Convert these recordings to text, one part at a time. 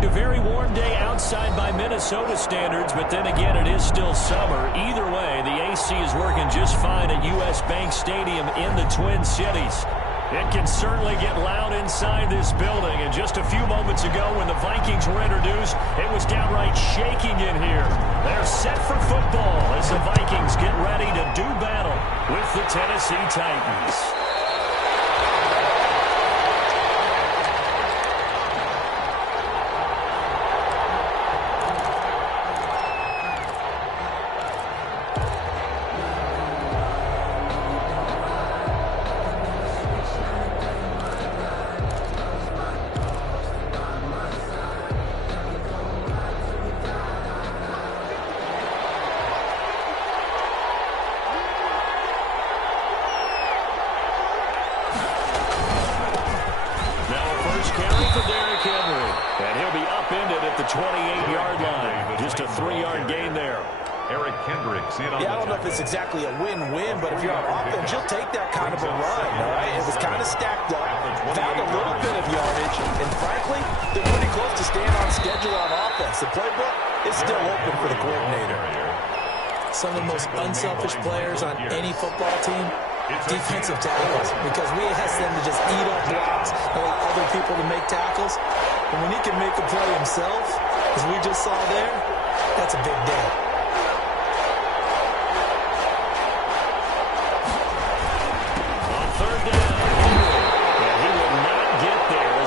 A very warm day outside by Minnesota standards, but then again, it is still summer. Either way, the AC is working just fine at U.S. Bank Stadium in the Twin Cities. It can certainly get loud inside this building, and just a few moments ago when the Vikings were introduced, it was downright shaking in here. They're set for football as the Vikings get ready to do battle with the Tennessee Titans. Yeah, I don't know if it's exactly a win-win, but if you're on offense, you'll take that kind of a run, all right? It was kind of stacked up, found a little bit of yardage, and frankly, they're pretty close to staying on schedule on offense. The playbook is still open for the coordinator. Some of the most unselfish players on any football team, defensive tackles, because we ask them to just eat up blocks and let other people to make tackles. And when he can make a play himself, as we just saw there, that's a big day.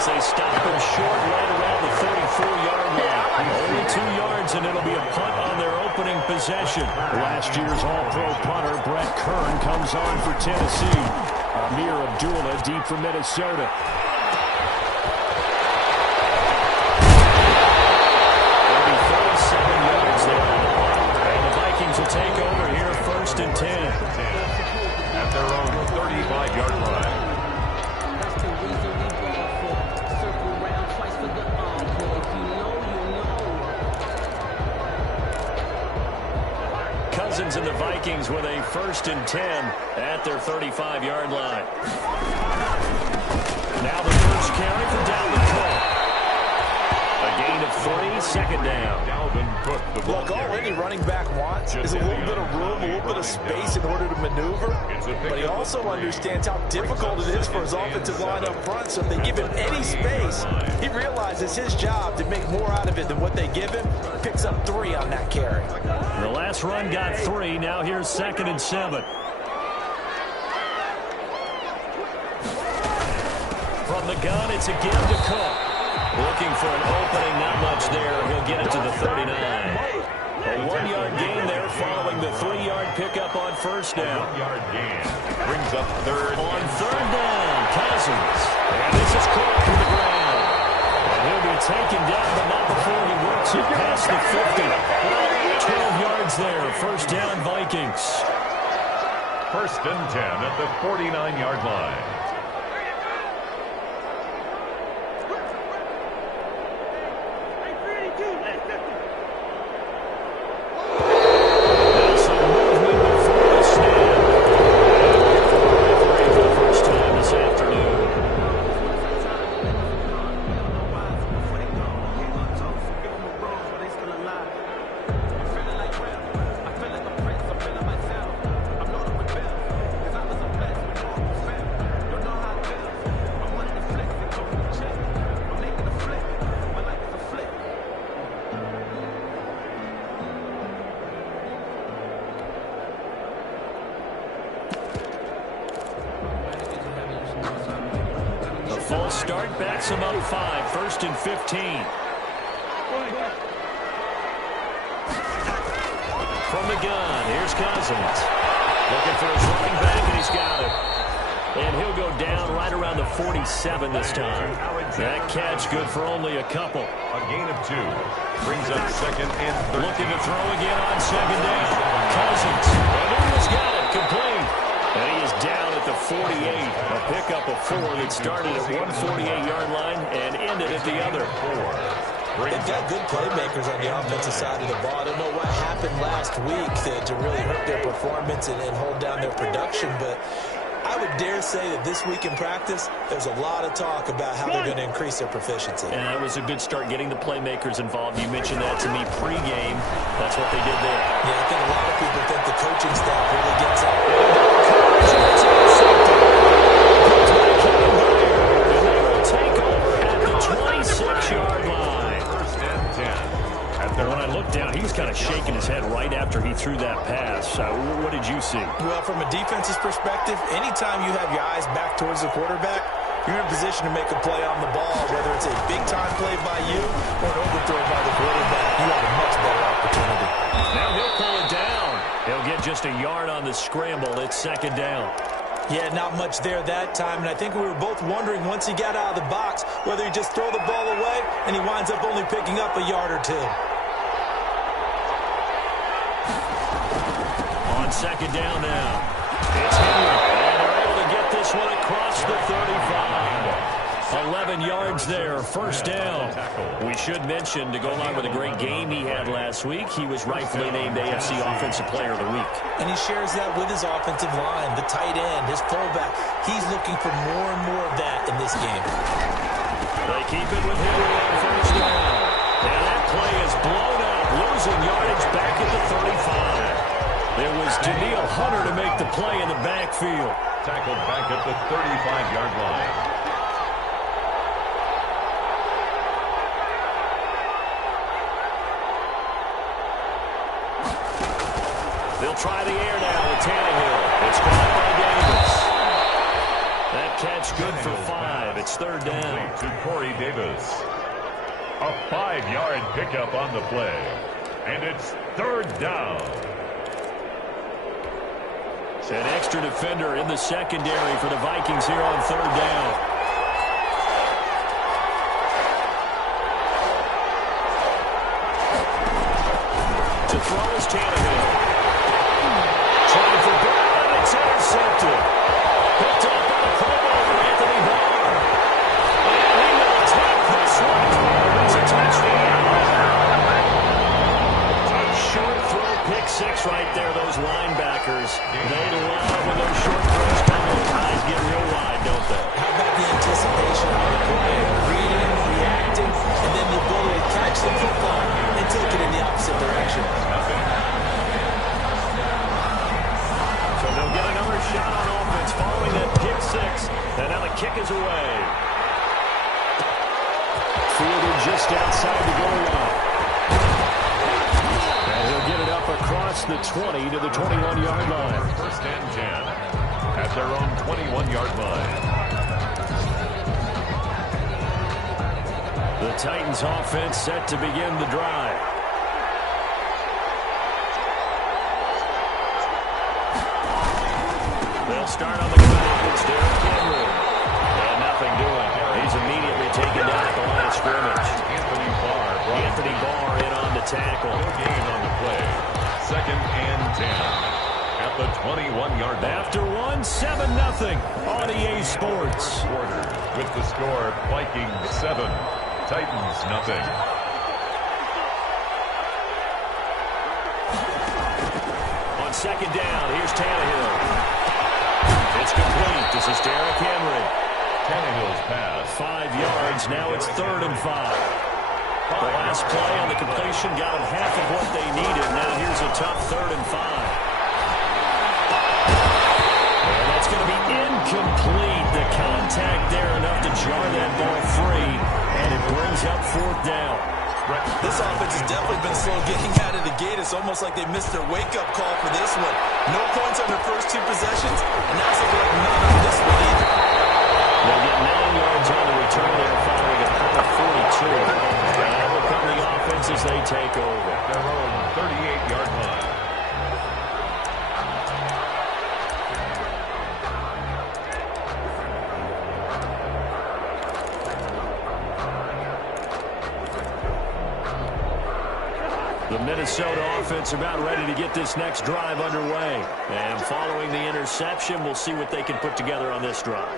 They stop him short right around the 34-yard line. Only 2 yards, and it'll be a punt on their opening possession. Last year's All-Pro punter, Brett Kern, comes on for Tennessee. Amir Abdullah deep for Minnesota. There'll be 37 yards there. And the Vikings will take over here, 1st and 10. At their own 35-yard line. Cousins and the Vikings with a 1st and 10 at their 35-yard line. Now the first carry for Dalvin Cook. A gain of 3, second down. Dalvin Cook, the look, all any running back wants is a little bit of room, a little bit of space in order to maneuver. But he also understands how difficult it is for his offensive line up front. So if they give him any space, he realizes his job to make more out of it than what they give him. Picks up 3 on that carry. The last run got 3. Now here's 2nd and 7. From the gun, it's again to Cook. Looking for an opening, not much there. He'll get it to the 39. A 1-yard gain there following the 3-yard pickup on 1st down. 1-yard gain brings up 3rd. On 3rd down, Cousins. And this is Cook to the ground. And he'll be taken down, but not before he works it past the 50. 12 yards there, 1st down Vikings. 1st and 10 at the 49-yard line. False start backs him up 5. 1st and 15. From the gun, here's Cousins. Looking for his running back, and he's got it. And he'll go down right around the 47 this time. That catch good for only a couple. A gain of 2. Brings up 2nd and 13. Looking to throw again on 2nd down. Cousins. And he's got it. Complete. And he is down at the 48. A pickup of 4 that started at one 48-yard line and ended at the other. They've got good playmakers on the offensive side of the ball. I don't know what happened last week to really hurt their performance and hold down their production, but I I would dare say that this week in practice, there's a lot of talk about how they're going to increase their proficiency. And that was a good start getting the playmakers involved. You mentioned that to me pregame. That's what they did there. Yeah, I think a lot of people think the coaching staff really gets it. And they will take over at the 26-yard line. First and 10. And when I look down, he's kind of shaking his head right after he threw that pass. What did you see? Well, from a defense's perspective, anytime you have your eyes back towards the quarterback, you're in a position to make a play on the ball, whether it's a big-time play by you or an overthrow by the quarterback. You have a much better opportunity. Now he'll pull it down. He'll get just a yard on the scramble. It's second down. Yeah, not much there that time, and I think we were both wondering once he got out of the box whether he just throw the ball away and he winds up only picking up a yard or two. On second down now, it's Henry, and they're able to get this one across the 35. 11 yards there, first down. We should mention, to go along with a great game he had last week, he was rightfully named AFC Offensive Player of the Week. And he shares that with his offensive line, the tight end, his fullback. He's looking for more and more of that in this game. They keep it with Henry on first down. And that play is blown up, losing yardage back at the 35. It was Danielle Hunter to make the play in the backfield. Tackled back at the 35-yard line. They'll try the air now with Tannehill. It's caught by Davis. That catch good for 5. It's third down. To Corey Davis. A 5-yard pickup on the play. And it's third down. An extra defender in the secondary for the Vikings here on third down. To throw is Tannehill. Trying for Brown, it's intercepted. Picked up by the playmaker, Anthony Barr. And he will take this one. It's a touchdown. Short throw, pick six right there, those linebackers. They love when those short throws come. Those guys get real wide, don't they? How about the anticipation on the play, reading, reacting, and then the ability to catch the football and take it in the opposite direction. So they'll get another shot on offense following that pick six. And now the kick is away. Fielded just outside the goal line. And he'll get it up across the 20 to the 21-yard line. First and 10 at their own 21-yard line. The Titans offense set to begin the drive. They'll start on the ground. It's Derrick Henry. And nothing doing. He's immediately taken down at the line of scrimmage. Anthony Barr in on the tackle. No gain on the play. Second and 10 at the 21-yard line. After one, 7-0 on EA Sports. Quarter with the score, Vikings 7, Titans nothing. On second down, here's Tannehill. It's complete. This is Derrick Henry. Tannehill's pass. 5 yards. Now it's 3rd and 5. The last play on the completion got them half of what they needed. Now here's a tough 3rd and 5. And that's going to be incomplete. The contact there enough to jar that ball free. And it brings up 4th down. This offense has definitely been slow getting out of the gate. It's almost like they missed their wake-up call for this one. No points on their first 2 possessions, and now it's like none on this one either. They'll get 9 yards on the return there following a punt of 42. And will come the offense as they take over. Their own 38-yard line. The Minnesota offense about ready to get this next drive underway. And following the interception, we'll see what they can put together on this drive.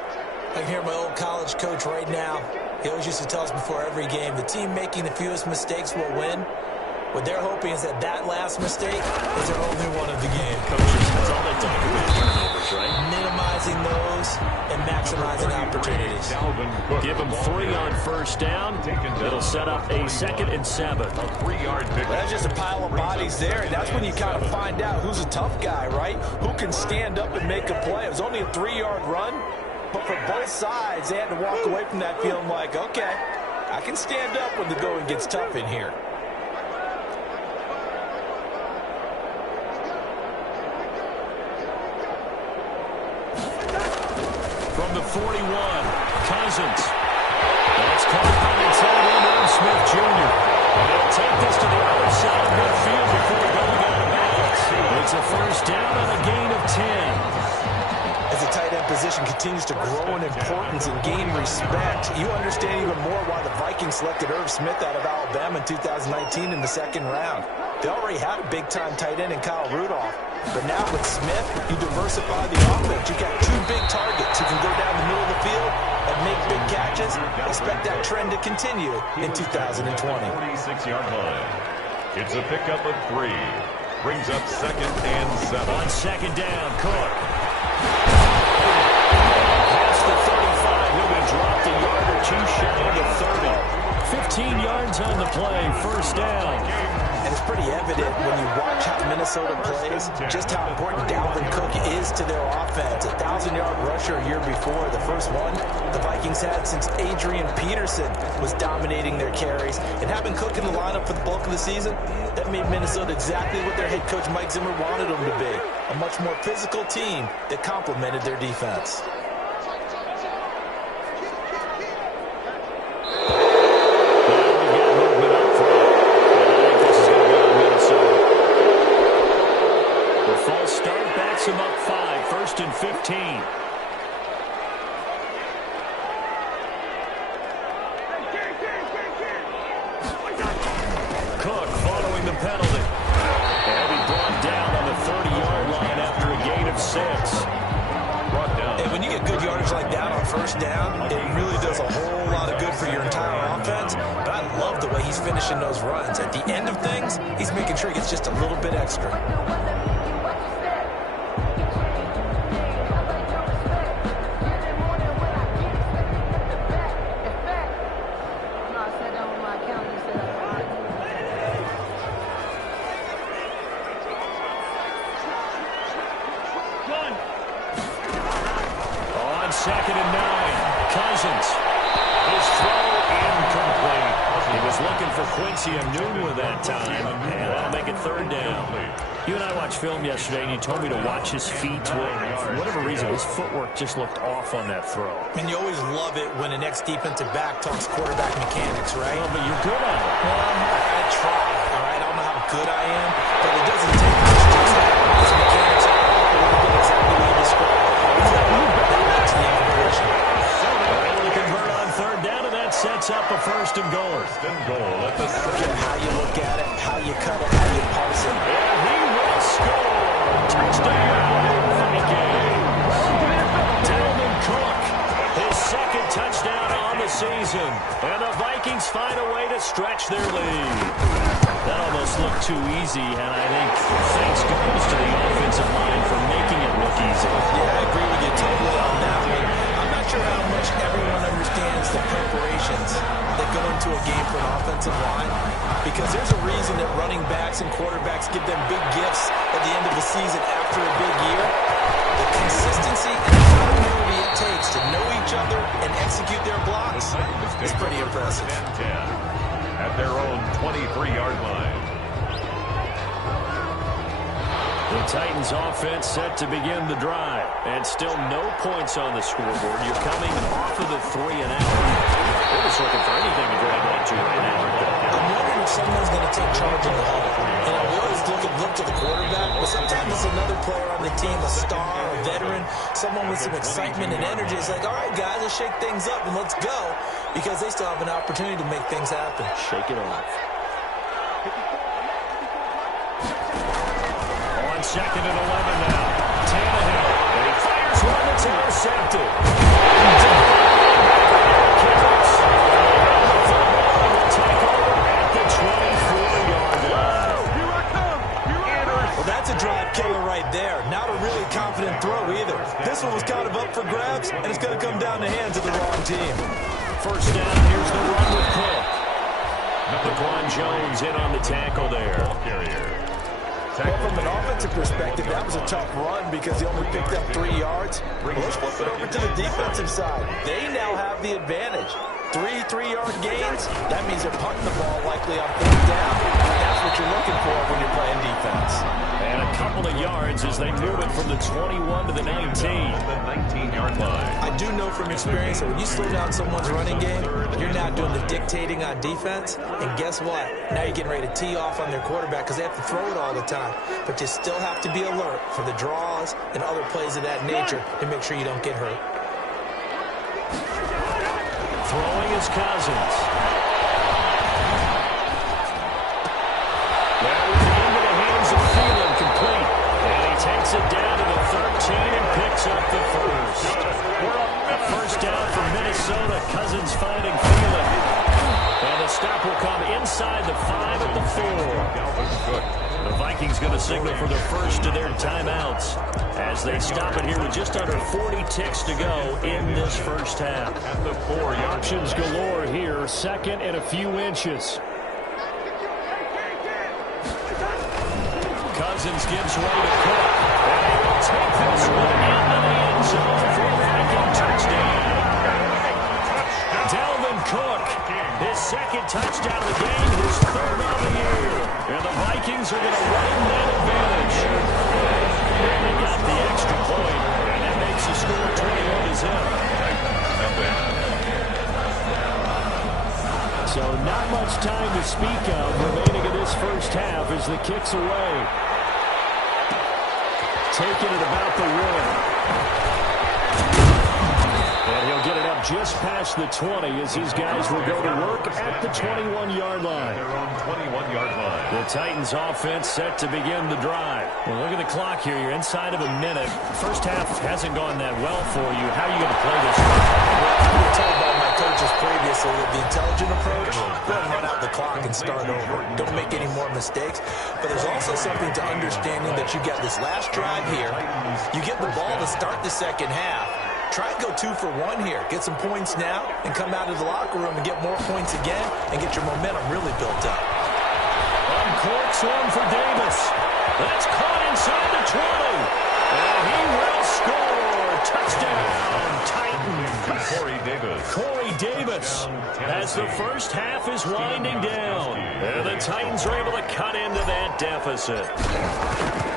I can hear my old college coach right now. He always used to tell us before every game, the team making the fewest mistakes will win. What they're hoping is that that last mistake is their only one of the game. Coaches, that's all they talk about, turnovers, right? Minimizing those and maximizing opportunities. Give them 3 on first down. It'll set up a 2nd and 7. A 3-yard pick. That's just a pile of bodies there, and that's when you kind of find out who's a tough guy, right? Who can stand up and make a play. It was only a 3-yard run, but for both sides, they had to walk away from that feeling like, okay, I can stand up when the going gets tough in here. From the 41, Cousins. That's caught by the tight end, Irv Smith Jr. They'll take this to the other side of midfield before going out of bounds. It's a first down on a gain of 10. As the tight end position continues to grow in importance and gain respect, you understand even more why the Vikings selected Irv Smith out of Alabama in 2019 in the 2nd round. They already had a big-time tight end in Kyle Rudolph, but now with Smith, you diversify the offense. You got 2 big targets who can go down the middle of the field and make big catches. Expect that trend to continue in 2020. 46-yard line. It's a pickup of 3. Brings up 2nd and 7. On 2nd down, Cook. Past the 35, he'll be dropped a yard or 2 shy of the 30. 15 yards on the play, first down. And it's pretty evident when you watch how Minnesota plays, just how important Dalvin Cook is to their offense. A 1,000-yard rusher a year before, the first one the Vikings had since Adrian Peterson was dominating their carries. And having Cook in the lineup for the bulk of the season, that made Minnesota exactly what their head coach Mike Zimmer wanted them to be. A much more physical team that complemented their defense. Him up 5, 1st and 15. Cook following the penalty. And he brought down on the 30-yard line after a gain of 6. Brought down. And when you get good yardage like that on first down, it really does a whole lot of good for your entire offense. But I love the way he's finishing those runs. At the end of things, he's making sure he gets just a little bit extra. On 2nd and 9, Cousins. His throw incomplete. He was looking for Quincy Enunwa that time, and that'll make it 3rd down. You and I watched film yesterday, and you told me to watch his feet. For whatever reason, his footwork just looked off on that throw. And you always love it when an ex-defensive back talks quarterback mechanics, right? Well, but you're good at it. Well, I try, all right? I don't know how good I am, but it doesn't take much to have his mechanics are a little bit exactly what you described. He's got a little bit to the incompletion. Able to convert on 3rd down, and that sets up a 1st and goal. 1st and goal at the I don't care how you look at it, how you cut it, how you parse it. And he will score. Touchdown, Vikings. Dalvin Cook, his 2nd touchdown on the season. And the Vikings find a way to stretch their lead. That almost looked too easy, and I think thanks goes to the offensive line for making it look easy. Yeah, I agree with you totally on that one. I'm not sure how much everyone understands the preparations that go into a game for an offensive line, because there's a reason that running backs and quarterbacks give them big gifts at the end of the season after a big year. The consistency and accountability it takes to know each other and execute their blocks is pretty impressive. 10 at their own 23-yard line. The Titans offense set to begin the drive, and still no points on the scoreboard. You're coming off of the 3 and out. They're just looking for anything to grab onto right now. I'm wondering if someone's going to take charge in the huddle. You know, we always look to the quarterback, but sometimes it's another player on the team, a star, a veteran, someone with some excitement and energy. It's like, all right, guys, let's shake things up and let's go, because they still have an opportunity to make things happen. Shake it off. On 2nd and 11 now. Tannehill. And he fires one that's intercepted. Take over at the 24-yard line. one was kind of up for grabs, and it's going to come down the hands of the wrong team. First down, here's the run with Cook. DeQuan Jones in on the tackle there. Well, from an offensive perspective, that was a tough run because he only picked up 3 yards. Well, let's flip it over to the defensive side. They now have the advantage. 3 3-yard gains, that means they're punting the ball likely on 4th down. That's what you're looking for when you're playing defense. And a couple of yards as they move it from the 21 to the 19. The 19-yard line. I do know from experience that when you slow down someone's running game, you're not doing the dictating on defense. And guess what? Now you're getting ready to tee off on their quarterback because they have to throw it all the time. But you still have to be alert for the draws and other plays of that nature to make sure you don't get hurt. Throwing is Cousins. That was into the hands of Thielen, complete. And he takes it down to the 13 and picks up the first. A first down for Minnesota. Cousins finding Thielen. And the stop will come inside the 5 at the 4. The Vikings going to signal for the first of their timeouts as they stop it here with just under 40 ticks to go in this first half. At the 4-yard Options galore here, second and a few inches. Cousins gives way to Cook. And he will take this one into the end zone for a Viking touchdown. Dalvin Cook, his second touchdown of the game, his third of the year. And the Vikings are going to win that advantage. And they got the extra point, and that makes the score 21 to zip. So not much time to speak of remaining in this first half as the kick's away. Taking it about the 1. And he'll get it up just past the 20 as these guys will go to work at the 21-yard line. Their own 21-yard line. The Titans offense set to begin the drive. Well, look at the clock here. You're inside of a minute. First half hasn't gone that well for you. How are you going to play this one? Well, I've been told by my coaches previously that the intelligent approach, go ahead and run out the clock and start over. Don't make any more mistakes. But there's also something to understanding that you got this last drive here. You get the ball to start the second half. Try and go 2 for 1 here. Get some points now and come out of the locker room and get more points again and get your momentum really built up. Uncorks one for Davis. That's caught inside the 20. And he will score. Touchdown, Titans. Corey Davis as the first half is winding down. And the Titans are able to cut into that deficit.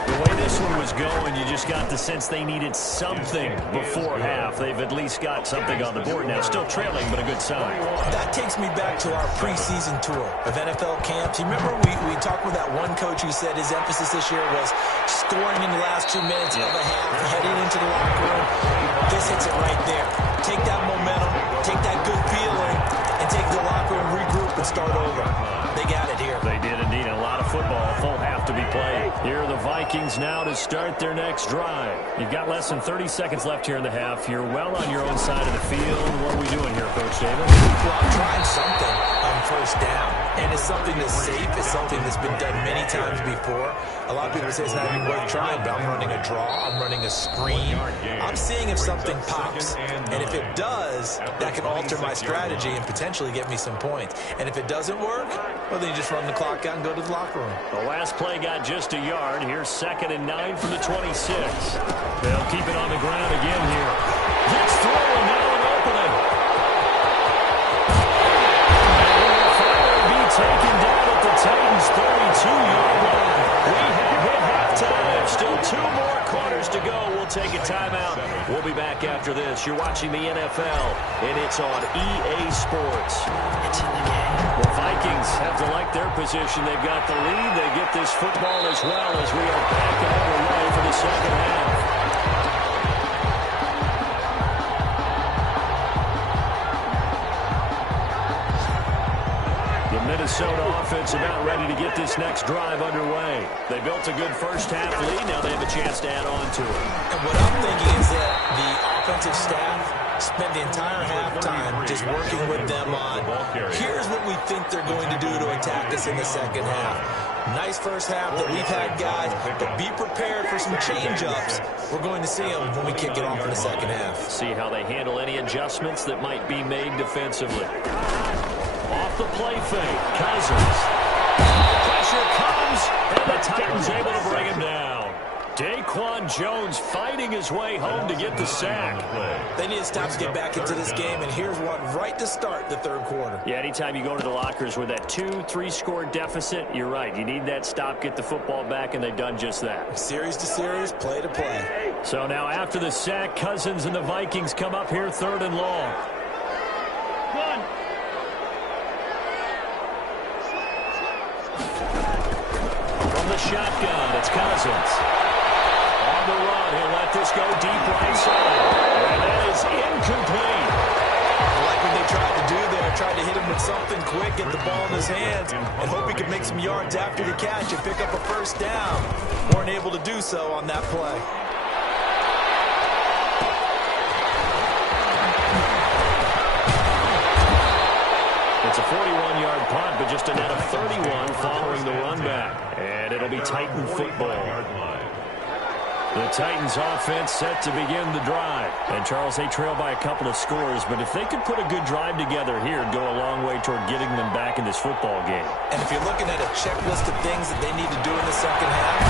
The way this one was going, you just got the sense they needed something before half. They've at least got something on the board now. Still trailing, but a good sign. That takes me back to our preseason tour of NFL camps. You remember we talked with that one coach who said his emphasis this year was scoring in the last 2 minutes of a half, heading into the locker room. This hits it right there. Take that momentum, take that good feeling, and take the locker room, regroup, and start over. They got it here. They did indeed. A lot of football, full half to be played. Here are the Vikings now to start their next drive. You've got less than 30 seconds left here in the half. You're well on your own side of the field. What are we doing here, Coach Davis? Well, I'm trying something on first down. And it's something that's safe. It's something that's been done many times before. A lot of people say it's not even worth trying, but I'm running a draw. I'm running a screen. I'm seeing if something pops. And if it does, that can alter my strategy and potentially get me some points. And if it doesn't work, well, then you just run the clock out and go to the locker room. The last play got just a yard. Here's 2nd and 9 from the 26. They'll keep it on the ground again here. Gets through and now an opening. Taken down at the Titans' 32-yard line. We have hit halftime. Still 2 more quarters to go. We'll take a timeout. We'll be back after this. You're watching the NFL, and it's on EA Sports. It's in the game. The Vikings have to like their position. They've got the lead. They get this football as well as we are back and underway for the second half. Minnesota offense about ready to get this next drive underway. They built a good first half lead. Now they have a chance to add on to it. And what I'm thinking is that the offensive staff spent the entire halftime just working with them on, here's what we think they're going to do to attack us in the second half. Nice first half that we've had, guys, but be prepared for some change-ups. We're going to see them when we kick it off in the second half. See how they handle any adjustments that might be made defensively. Off the play fake, Cousins. Pressure comes, and the Titans able to bring him down. Daquan Jones fighting his way home to get the sack. They need to stop to get back into this game, and here's one right to start the third quarter. Yeah, anytime you go to the lockers with that 2-3 score deficit, you're right. You need that stop, get the football back, and they've done just that. Series to series, play to play. So now after the sack, Cousins and the Vikings come up here 3rd and long. From the shotgun, it's Cousins. On the run, he'll let this go deep right side. And that is incomplete. I like what they tried to do there. Tried to hit him with something quick, get the ball in his hands, and hope he could make some yards after the catch and pick up a first down. Weren't able to do so on that play. It's a 41-yard punt, but just a net of 31 following the run back. And it'll be Titan football. The Titans offense set to begin the drive. And, Charles, they trail by a couple of scores, but if they could put a good drive together here, it'd go a long way toward getting them back in this football game. And if you're looking at a checklist of things that they need to do in the second half,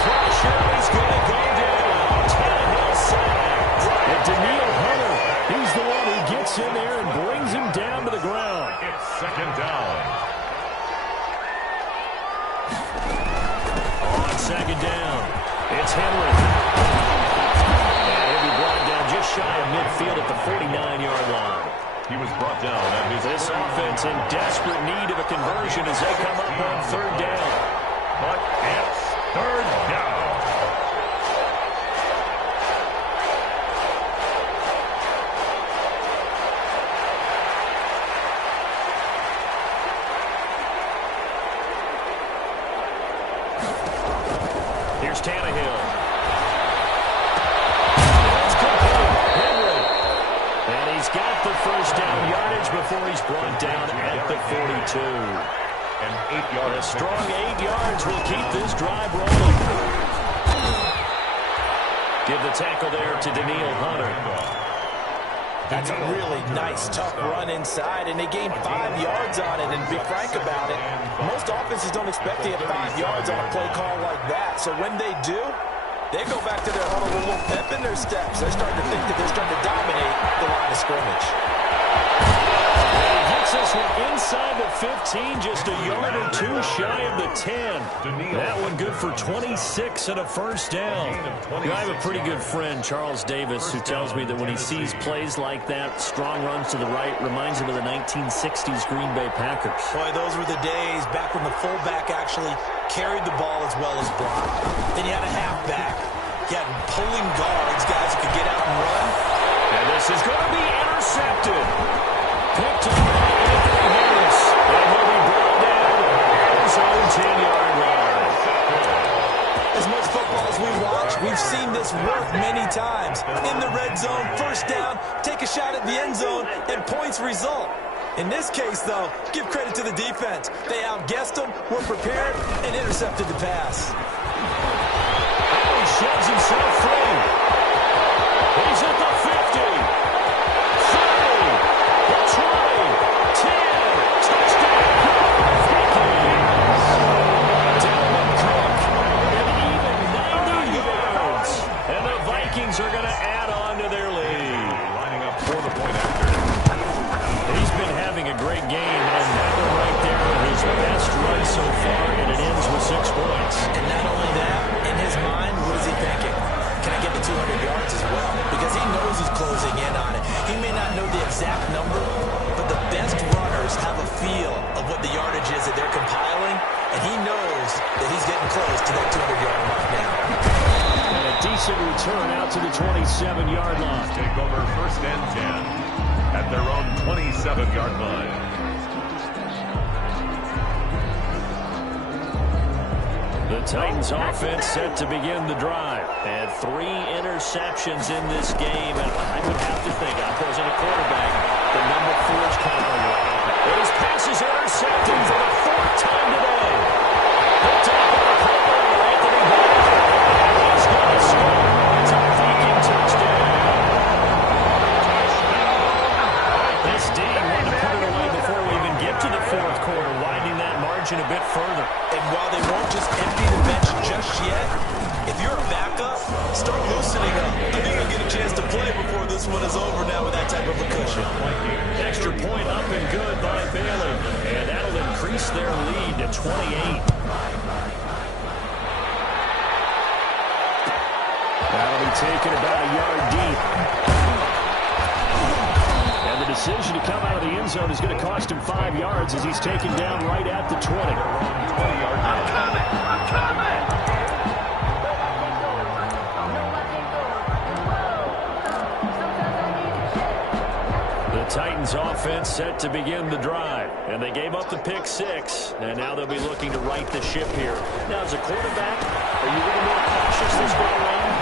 pressure is going to go down. Tannehill sacked. And Daniil Hunter, he's the one who gets in there and brings him down to the ground. It's 2nd down. On 2nd down, it's Henry. And he'll be brought down just shy of midfield at the 49-yard line. He was brought down at his This offense in desperate need of a conversion as they come up on 3rd down. But it's 3rd down. Here's Tannehill. It's complete. Henry. And he's got the first down yardage before he's brought down at the 42. And 8 yards. A strong 8 yards will keep this drive rolling. Give the tackle there to Daniil Hunter. that's a really nice, tough run inside, and they gained 5 yards on it. And to be frank about it, most offenses don't expect to get 5 yards on a play call like that. So when they do, they go back to their huddle with a little pep in their steps. They're starting to think that they're starting to dominate the line of scrimmage. He gets this one inside the 15, just a yard or two shy of the 10. That one good for 26 and a first down. You know, I have a pretty good friend, Charles Davis, who tells me that when he sees plays like that, strong runs to the right, reminds him of the 1960s Green Bay Packers. Boy, those were the days back when the fullback actually carried the ball as well as blocked. Then you had a halfback. You had pulling guards, guys who could get out and run. And this is going to be intercepted. Picked up by Anthony Harris. And he'll be brought down at his own 10-yard line. As much football as we watch, we've seen this work many times. In the red zone, first down, take a shot at the end zone, and points result. In this case, though, give credit to the defense. They outguessed them, were prepared, and intercepted the pass. He shoves himself free. He's at the 50. 30. The 20. 10. Touchdown. Vikings. Dalvin Cook. An even 90 yards. And the Vikings are going to add on to their lead. Lining up for the point after. He's been having a great game, and that one right there, his best run so far, and it ends with 6 points. And not only that, in his mind, what is he thinking? Can I get to 200 yards as well? Because he knows he's closing in on it. He may not know the exact number, but the best runners have a feel of what the yardage is that they're compiling, and he knows that he's getting close to that 200-yard mark now. And a decent return out to the 27-yard line. Take over first and 10 at their own 27-yard line. The Titans offense set to begin the drive. And 3 interceptions in this game. And I would have to think, if I wasn't a quarterback, the number 4 is kind of right. His pass is intercepted for the 4th time today. margin a bit further. And while they won't just empty the bench just yet, if you're a backup, start loosening up. I think you'll get a chance to play before this one is over now with that type of a cushion. Extra point up and good by Bailey. And that'll increase their lead to 28. That'll be taken about a yard deep. And the decision to come out of the end zone is going to cost him 5 yards as he's taken down right at the 20. I'm coming. Titans offense set to begin the drive, and they gave up the pick 6, and now they'll be looking to right the ship here. Now, as a quarterback, are you a little more cautious this go around?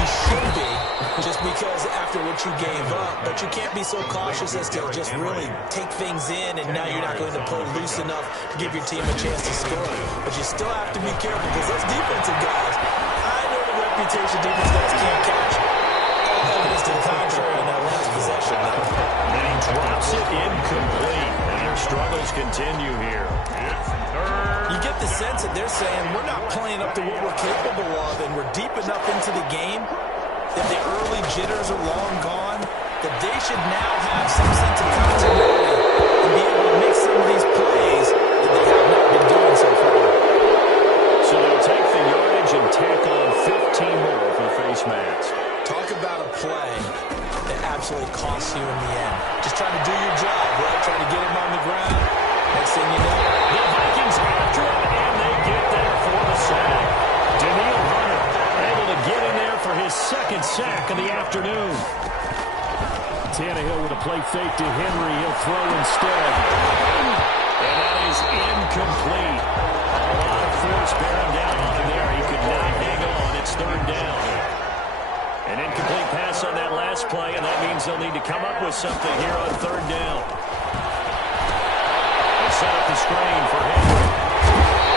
You should be, just because after what you gave up, but you can't be so cautious as to just really take things in, and now you're not going to play loose enough to give your team a chance to score. But you still have to be careful, because those defensive guys, I know the reputation defense guys can't catch. Evidence to the contrary in that last possession. And he drops it incomplete. And their struggles continue here. You get the sense that they're saying we're not playing up to what we're capable of, and we're deep enough into the game that the early jitters are long gone, that they should now have some sense of continuity and be able to make some of these plays that they have not been doing so far. So they'll take the yardage and tack on 15 more for the face mask. Talk about a play that absolutely costs you in the end. Just trying to do your job, right? Trying to get him on the ground. Next thing you know, the Vikings after him, and they get there for the sack. Daniil Hunter able to get in there for his second sack of the afternoon. Tannehill with a play fake to Henry. He'll throw instead. And that is incomplete. A lot of force bearing down on him there. He could not hang on. It's third down. An incomplete pass on that last play, and that means they'll need to come up with something here on third down. They set up the screen for Henry.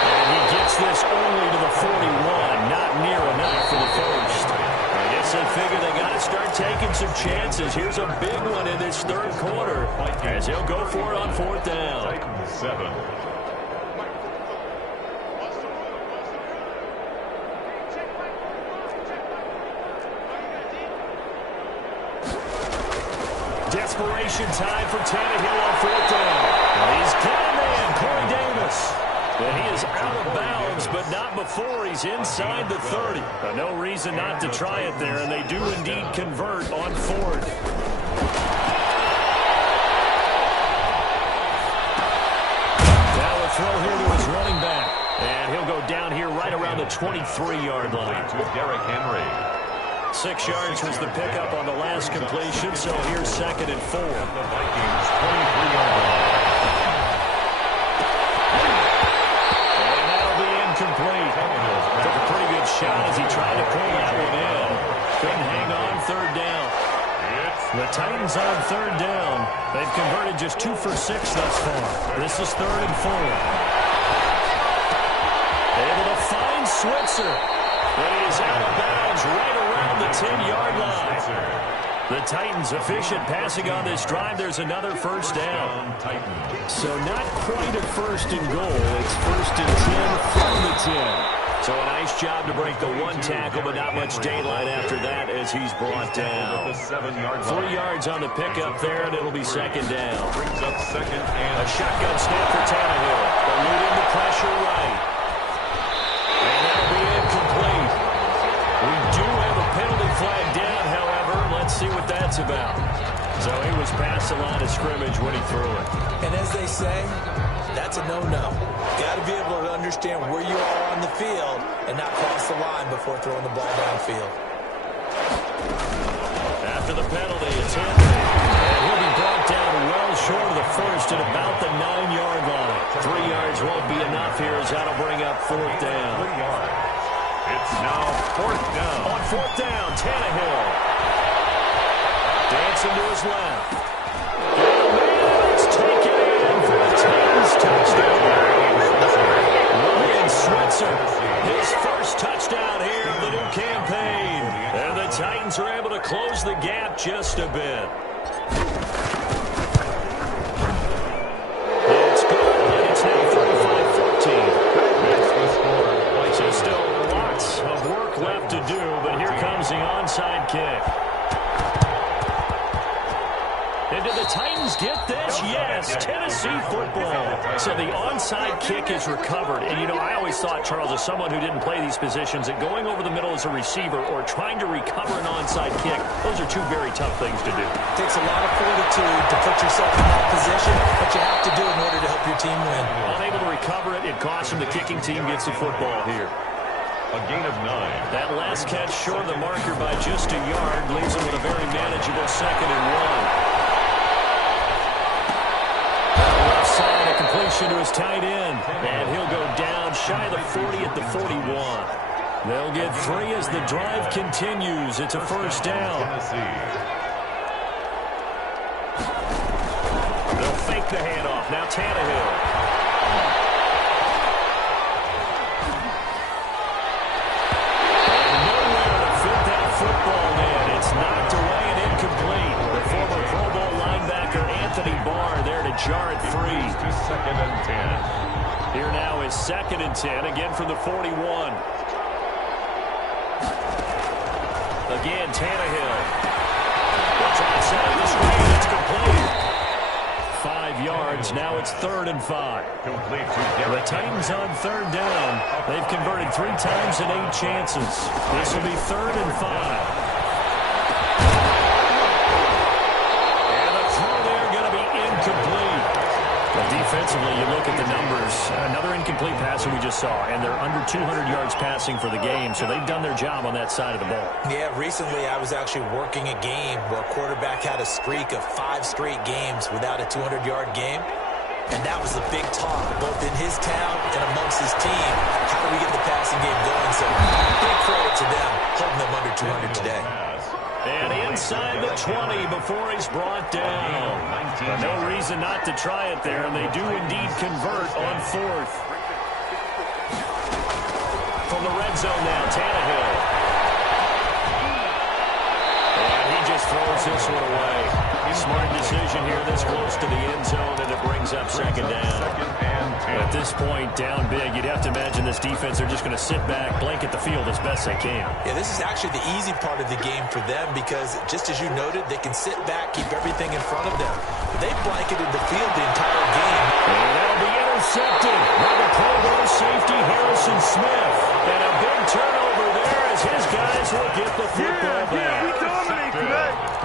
And he gets this only to the 41. Not near enough for the first. I guess they figure they got to start taking some chances. Here's a big one in this third quarter as he'll go for it on fourth down. Titans 7. Desperation time for Tannehill on fourth down. And he's got a man, Corey Davis. And he is out of bounds, but not before he's inside the 30. No reason not to try it there, and they do indeed convert on fourth. Now a throw here to his running back. And he'll go down here right around the 23-yard line. To Derrick Henry. 6 yards was the pickup on the last completion, so here's 2nd and 4. The Vikings 23-yard line. And that'll be incomplete. Took a pretty good shot as he tried to pull that one in. Couldn't hang on third down. The Titans on third down. They've converted just 2 for 6 thus far. This is 3rd and 4. Able to find Switzer. But he is out of bounds right around the 10-yard line. The Titans efficient passing on this drive. There's another first down. So not quite a first and goal. It's 1st and 10 from the 10. So a nice job to break the one tackle, but not much daylight after that as he's brought down. 3 yards on the pickup there, and it'll be 2nd down. Brings up 2nd and a shotgun snap for Tannehill. Eluding the pressure right. And that'll be incomplete. We do have a penalty flag down, however. Let's see what that's about. So he was past the line of scrimmage when he threw it. And as they say, that's a no-no. Got to be able to understand where you are on the field and not cross the line before throwing the ball downfield. After the penalty, it's Henry. And he'll be brought down well short of the first at about the 9-yard line. 3 yards won't be enough here as that'll bring up 4th down. 3 yards. It's now 4th down. On 4th down, Tannehill. Dancing to his left. It's taken in for the Titans touchdown. Ryan Switzer, his first touchdown here of the new campaign. And the Titans are able to close the gap just a bit. It's good. It's now 35 football. So the onside kick is recovered. And, you know, I always thought, Charles, as someone who didn't play these positions, that going over the middle as a receiver or trying to recover an onside kick, those are two very tough things to do. It takes a lot of fortitude to put yourself in that position, but you have to do it in order to help your team win. Unable to recover it, it costs him. The kicking team gets the football here. A gain of 9. That last catch short of the marker by just a yard leaves him with a very manageable 2nd and 1. Left side, a completion to his tight end. And he'll go down shy of the 40 at the 41. They'll get 3 as the drive continues. It's a first down. They'll fake the handoff. Now Tannehill. Football in. It's knocked away and incomplete. The former Pro Bowl linebacker Anthony Barr there to jar it free. To 2nd and 10. Here now is 2nd and 10, again from the 41. Again, Tannehill. Watch outside the screen. It's complete. 5 yards. Now it's 3rd and 5. Complete to The Titans on 3rd down. They've converted 3 times in 8 chances. This will be 3rd and 5. And the throw there going to be incomplete. Well, defensively, you look at the numbers. Another incomplete pass that we just saw, and they're under 200 yards passing for the game, so they've done their job on that side of the ball. Yeah, recently I was actually working a game where a quarterback had a streak of 5 straight games without a 200-yard game. And that was a big talk, both in his town and amongst his team. How do we get the passing game going? So big credit to them, holding them under 200 today. And inside the 20 before he's brought down. No reason not to try it there, and they do indeed convert on 4th. From the red zone now, Tannehill. And he just throws this one away. Smart decision here this close to the end zone, and it brings up 2nd down. At this point, down big, you'd have to imagine this defense, they're just going to sit back, blanket the field as best they can. Yeah, this is actually the easy part of the game for them because, just as you noted, they can sit back, keep everything in front of them. But they blanketed the field the entire game. And that'll be intercepted by the Pro Bowl safety Harrison Smith. And a big turnover there as his guys will get the football back.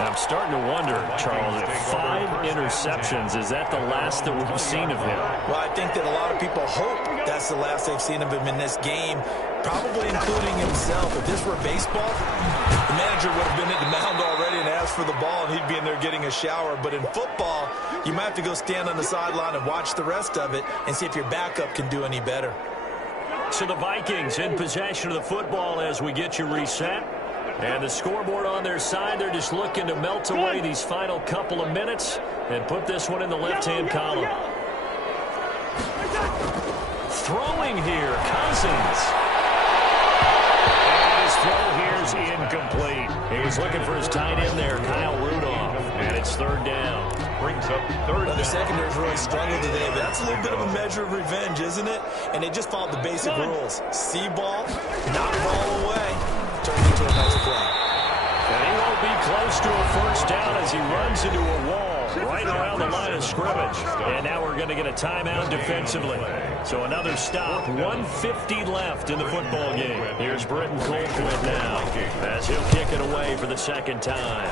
I'm starting to wonder, Charles, if 5 interceptions, is that the last that we've seen of him? Well, I think that a lot of people hope that's the last they've seen of him in this game, probably including himself. If this were baseball, the manager would have been at the mound already and asked for the ball, and he'd be in there getting a shower. But in football, you might have to go stand on the sideline and watch the rest of it and see if your backup can do any better. So the Vikings in possession of the football as we get you reset. And the scoreboard on their side, they're just looking to melt away these final couple of minutes and put this one in the left-hand column. Throwing here, Cousins. And his throw here is incomplete. He was looking for his tight end there, Kyle Rudolph. And it's 3rd down. Brings up 3rd down. The secondary's really struggled today, but that's a little bit of a measure of revenge, isn't it? And they just followed the basic rules. See ball, knock ball away. Turns into a nice play. And he won't be close to a first down as he runs into a wall right around the line of scrimmage. And now we're going to get a timeout defensively. So another stop, 1:50 left in the football game. Here's Britton Colquitt now as he'll kick it away for the 2nd time.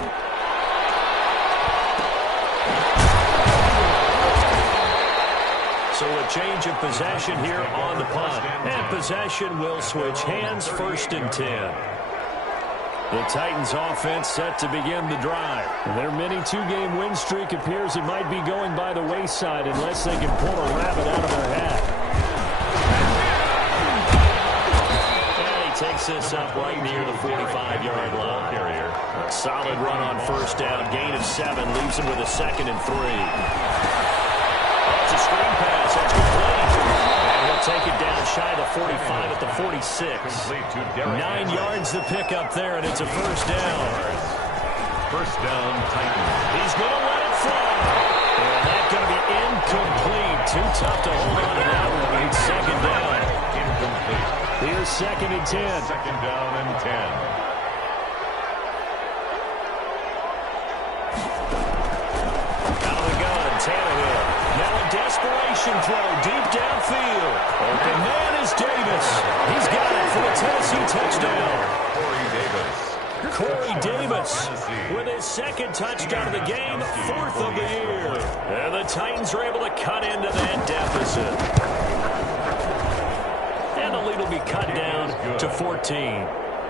So a change of possession here on the punt. And possession will switch hands, 1st and 10. The Titans offense set to begin the drive. Their mini 2-game win streak appears it might be going by the wayside unless they can pull a rabbit out of their hat. And he takes this up right near the 45-yard line. A solid run on 1st down. Gain of 7 leaves him with a 2nd and 3. That's a screen pass. That's complete. And he'll take it down shy of the 45 at the 46. 9 yards the pickup there, and it's a 1st down. 1st down, Titans. He's going to let it fly. And that's going to be incomplete. Too tough to hold on to that one. It's 2nd down. Incomplete. Here's 2nd and 10. 2nd down and 10. Out of the gun, Tannehill. Now a desperation throw deep downfield. Open man is Davis. He's got it for the Tennessee touchdown. Corey Davis with his second touchdown of the game, fourth of the year. And the Titans are able to cut into that deficit. And the lead will be cut down to 14.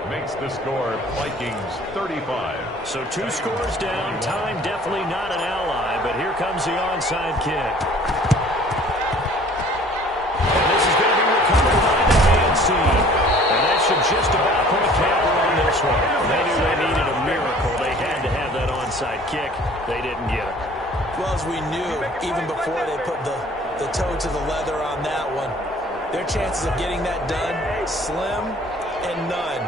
Makes the score Vikings 35. So 2 scores down. Time definitely not an ally, but here comes the onside kick. And this is going to be recovered by the hands team. And that should just about put a cap on this one. They knew they needed a miracle. They had to have that onside kick. They didn't get it. Well, as we knew, even before they put the toe to the leather on that one, their chances of getting that done, slim and none.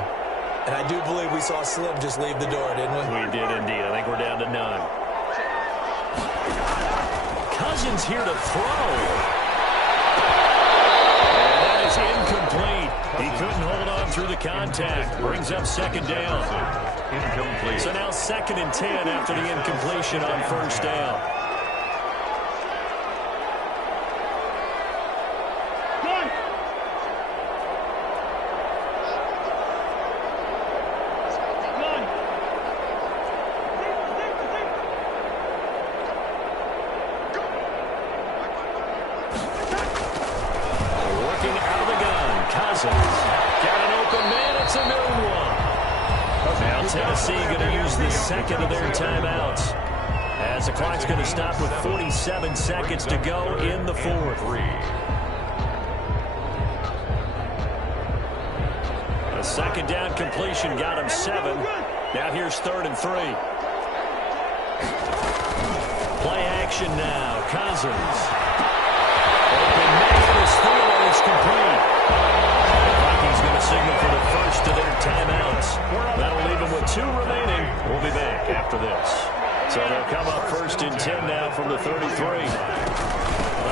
And I do believe we saw Slim just leave the door, didn't we? We did indeed. I think we're down to none. Cousins here to throw. And that is incomplete. He couldn't hold on through the contact. Brings up second down. Incomplete. So now 2nd and 10 after the incompletion on first down. Tennessee going to use the second of their timeouts as the clock's going to stop with 47 seconds to go in the fourth. A second down completion got him 7. Now here's 3rd and 3. Play action now. Cousins. Open man is Thielen is complete. Vikings going to signal for the first of their timeouts. That'll leave them with 2 remaining. We'll be back after this. So they'll come up 1st and 10 now from the 33.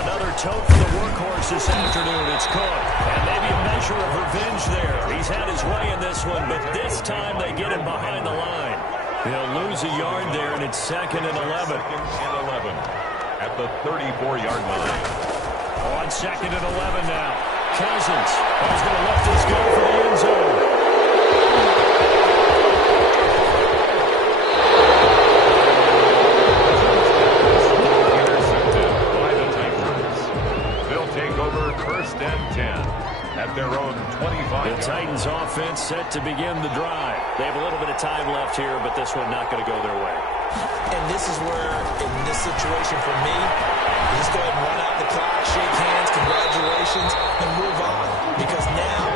Another tote for the workhorse this afternoon. It's Cook. And maybe a measure of revenge there. He's had his way in this one, but this time they get him behind the line. They'll lose a yard there, and it's 2nd and 11. 2nd and 11 at the 34-yard line. On 2nd and 11 now. Cousins is going to let this go for the end zone. Intercepted by the Titans. They'll take over 1st and 10 at their own 25. The Titans offense set to begin the drive. They have a little bit of time left here, but this one not going to go their way. And this is where, in this situation for me, you just go ahead and run out the clock, shake hands, congratulations, and move on. Because now,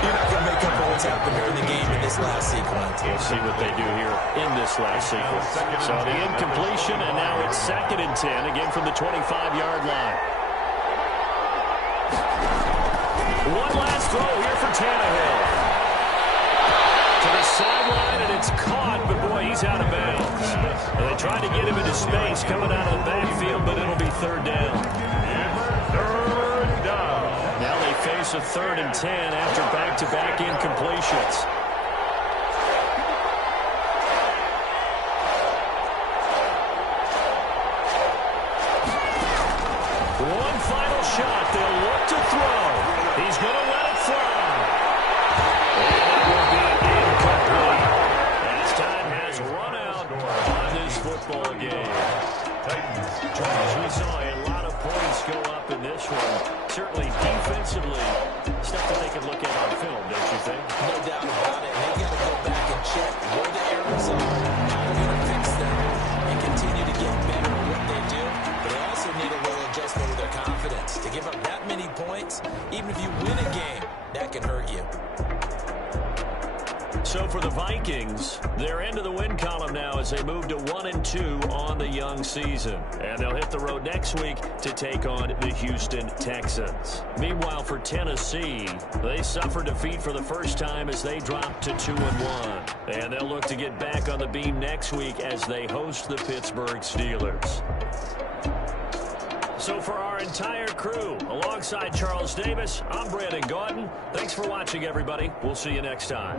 you're not going to make up for what's happened during the game in this last sequence. We'll see what they do here in this last sequence. So the incompletion, and now it's 2nd and 10, again from the 25-yard line. One last throw here for Tannehill. To the sideline, and it's caught, but boy, he's out of bounds. And they tried to get him into space coming out of the backfield, but it'll be 3rd down. Third down. Now they face a 3rd and 10 after back-to-back incompletions. One final shot. They'll look to throw. He's going to let it fly. And it will be incomplete. As time has run out on this football game. Titans. As we saw, a lot of points go up in this one. Certainly defensively, stuff that they can look at on film, don't you think? No doubt about it. They've got to go back and check where the errors are, how they're going to fix them, and continue to get better at what they do. But they also need a little adjustment with their confidence. To give up that many points, even if you win a game, that can hurt you. So for the Vikings, they're into the win column now as they move to 1-2 on the young season. And they'll hit the road next week to take on the Houston Texans. Meanwhile, for Tennessee, they suffer defeat for the first time as they drop to 2-1. And they'll look to get back on the beam next week as they host the Pittsburgh Steelers. So for our entire crew, alongside Charles Davis, I'm Brandon Gaudin. Thanks for watching, everybody. We'll see you next time.